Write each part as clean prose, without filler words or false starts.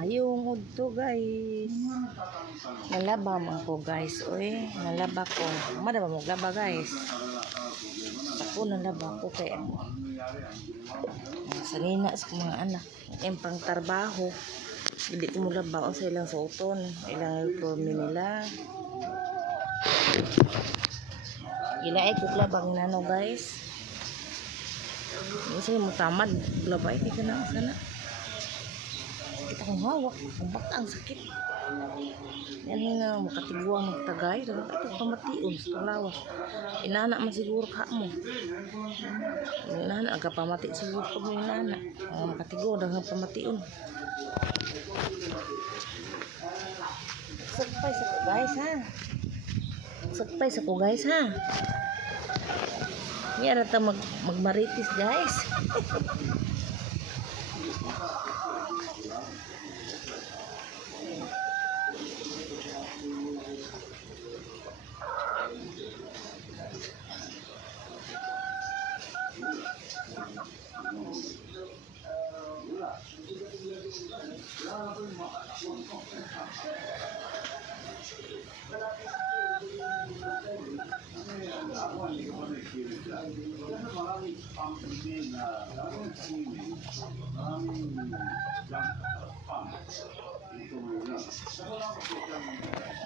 Ayong udto guys. Nalaba man ko guys. Uy, nalaba ko. Madaba mo laba guys. Ako nalaba ko kaya sanina sa mga anak. Yung pang trabaho. Hindi ko mo laba o sa ilang suoton. Ilang uniforme nila. Ilaay ko labang nano guys. Kasi mo tamad. Labay ka na sana. Kita kong hawak, ang baka ang sakit. Yan nga, makatiguang magtagay. Dapat ito pamation sa lawas. Inana man siguro ka mo. Inana, aga pamati siguro ka mo inana. Makatiguang dagang pamation. Sagpay sa ko guys ha. Sagpay sa ko guys ha. Yan na ito magmaritis guys.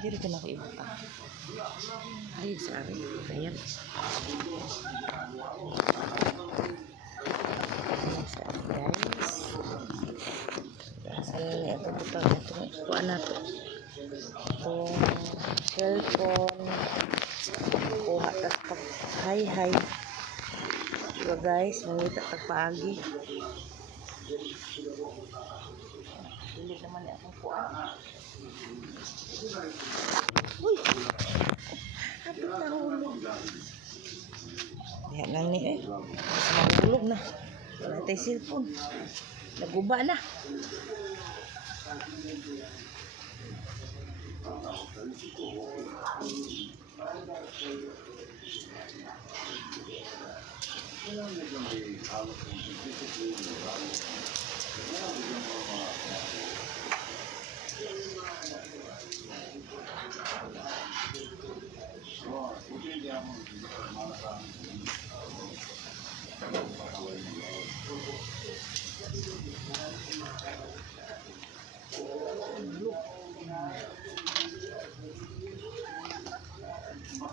Diri ka na ko iba pa. Ay, sorry. Ayan. Guys. Ano na ito? Kuha na ito. Itong cellphone. Kuha. Tapos hi. Diba guys? Mangita tagpaagi. Hindi naman niya akong kuha. Uy! Hapit na hulog. Yan lang ni eh. Mas mahulog na. Wala tayo cellphone. Naguba na.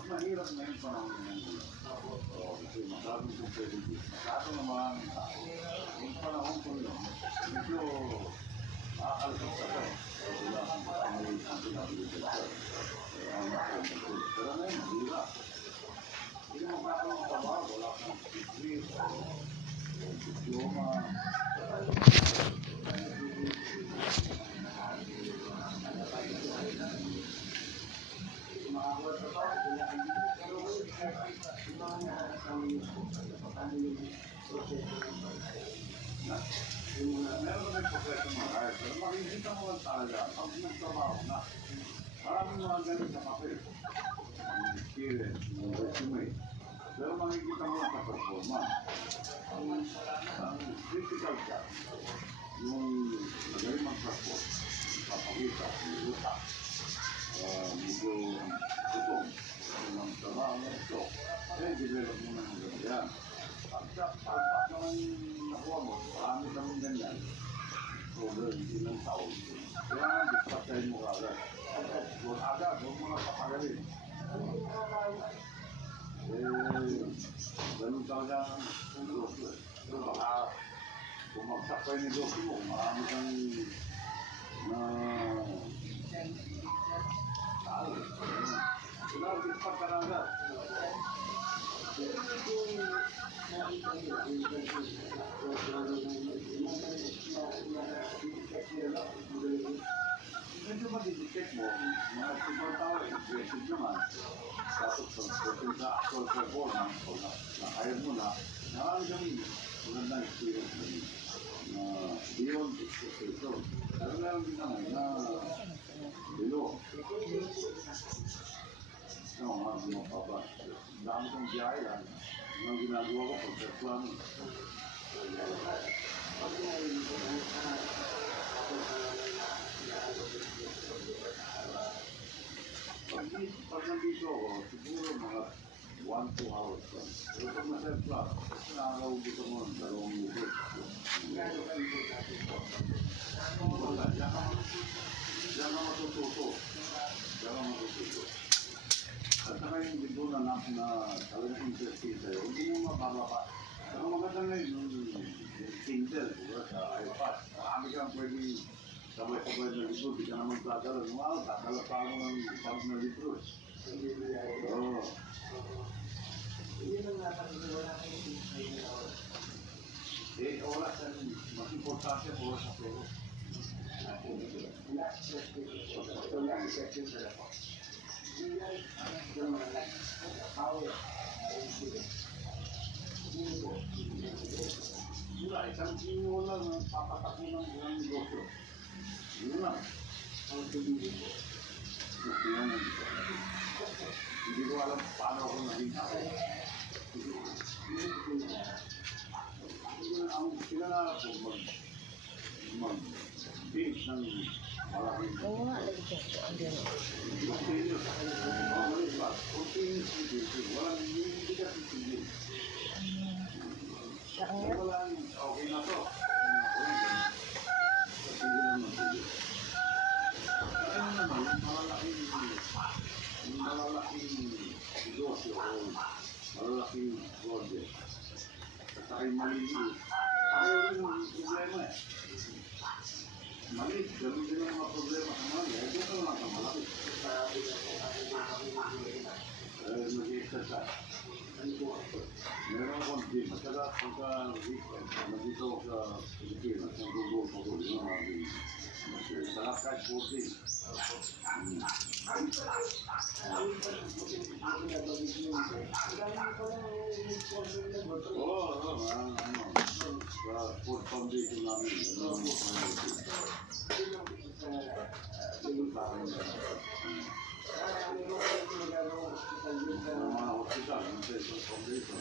Mahirap na yung panahon ngayon. Kasi masyadong competitive. Masyadong naman yung panahon ko yun. Medyo nakakalasap sa ka. Wala ang may sinabi ko. Pero ngayon, mahirap. Hindi mo magkakaroon ng trabaho. Wala kang degree. Diploma. Meron may proseso mga pero makikita mo lang talaga pag nagtrabaho na maraming mga ganit na papel ang experience, yung resume pero makikita mo lang sa performance ang critical ka yung magaling mag-perform papakita, yung utak medyo tutong yung trabaho mo ito develop mo na yung ganyan pagpak naman nakuha mo, marami kami ganyan. So, hindi lang taon. Kaya, dispatchahin mo agad. Kung agad, huwag mo na papagalin. Ganun talaga ang negosyo. So, baka, kung magsak pa yung negosyo mo, marami kang na talo. Kaya, dispatch ka na agad. Medyo madidikit mo, mga super tao, aggressive naman. Tapos pagdating sa actual performance o na-hire mo na, marami kami magandang experience na beyond expectation. Pero meron din naman na below. No, mga papa. Dami kong biyahe lang. Ang ginagawa ko, pagkakplano. nandito ako, siguro mga 1-2 hours lang. Pero pag na-surplus, kasi nakakaubuto mo ng 2 minutos. Wala, diyan ka matututo. Diyan ka matututo. At saka yung libo na talagang interesting sa'yo, hindi mo mabababa. Saka maganda ngayon yung Kindle, diba, sa iPad. Marami kang pwedeng sabay-sabay na libro, di ka naman dadala. Dadala pa ako ng bag na libro. Oo. Oras ang mas importante oras sa pero. Isang sino lang ang papatakbo ng buong negosyo. Yun lang. Hindi ko alam paano ako naging ako. Kailangan ako mag-base ng malaking Oo nga, lagi ko. Andyan. continuous. Continuous basis. Walang hindi ka titigil. Saan nga? Walang okay na to. Ano naman, malalaking negosyo o malalaking project. At saka yung maliliit. Ayaw rin yung problema eh. Maliit, ganun din ang mga problema sa mali. Ay, dito lang sa malaki. Mag-exercise. Meron akong gym. At saka pagka nandito ako sa Pilipinas, nag-go ko yung mga gym. Sarap kahit 14. Oo, sa food foundation namin. Mga hospital, food foundation.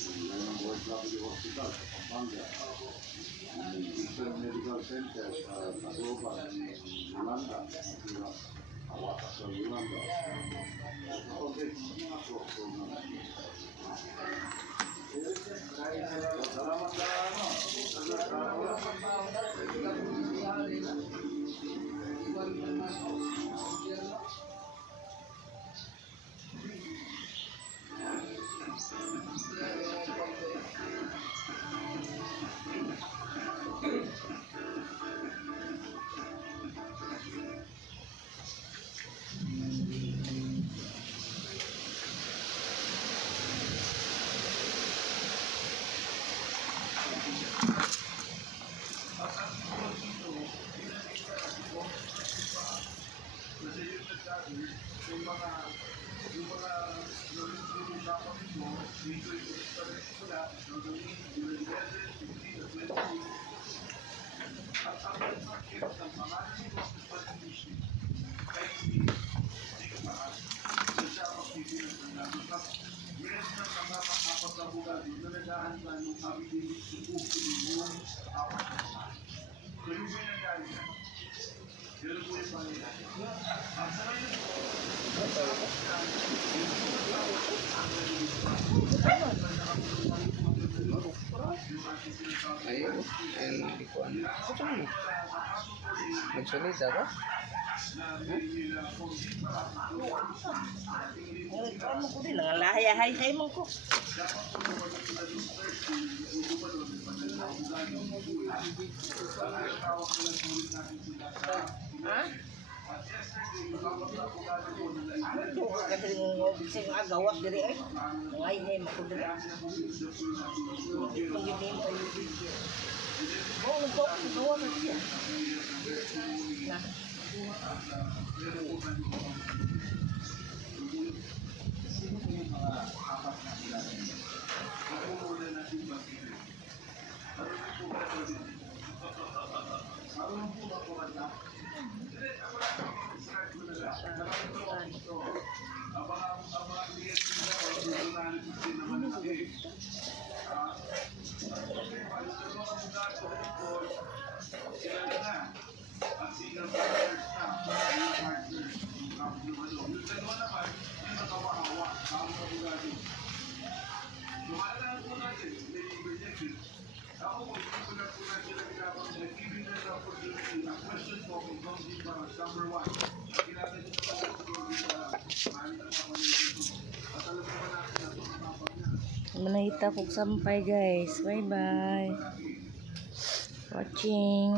Mayroong OFW hospital sa Pampanga. Eastern Medical Center sa Tacloban, Yolanda. Hawatas sa Yolanda. Salamat sa Ayun, hindi ko ano. Magsalita ba? Ano ko din, nangalahaya-hay mo ko. Ha? Ito, kasi kasi nga gawat diri ay. Nangahay mo ko diri. Itong giniin pa yung video. Oo, gawa na siya. Na. Ang Manahita kong sampay guys. Bye bye. Watching.